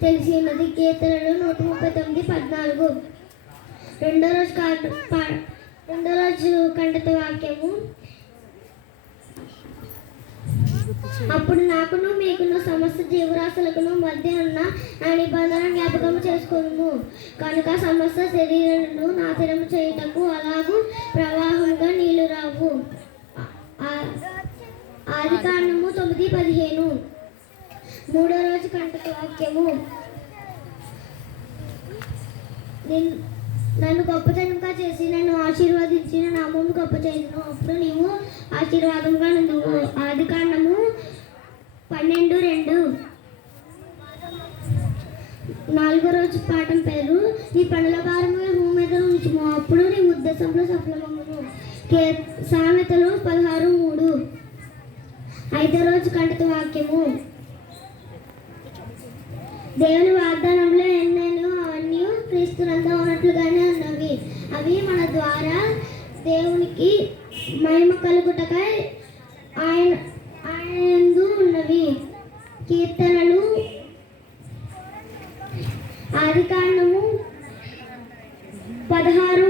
తెలిసి ఉన్నది. కీర్తనలు 139:14. రెండో రోజు కంటత వాక్యము. అప్పుడు నాకును మీకును సమస్త జీవరాశులకును మధ్య ఉన్న నా నిబంధన జ్ఞాపకం చేసుకును. కనుక సమస్త శరీరాలను నాశనం చేయుటకు అలాగూ ప్రవాహంగా నీళ్లు రావు. ఆదికాండము 9:15. మూడో రోజు కంటక వాక్యము. నన్ను గొప్పతనంగా చేసి నన్ను ఆశీర్వదించిన నామము గొప్ప చేయను. అప్పుడు నీవు ఆశీర్వాదంగా నుండువు. ఆదికాండము 12:2. నాలుగో రోజు పాఠం పేరు నీ పనుల భారముగా భూమి మీద ఉంచుము, అప్పుడు నీ ఉద్దేశంలో సఫలమగును. సామెతలు 16:3. ఐదో రోజు కంటత వాక్యము. దేవుని వాగ్దానంలో ఎన్నెన్నో అవన్నీ క్రీస్తునందు ఉన్నట్లుగానే ఉన్నవి. అవి మన ద్వారా దేవునికి మహిమ కలుగుటకై ఆయన ఉన్నవి. కీర్తనలు. ఆదికాండము 16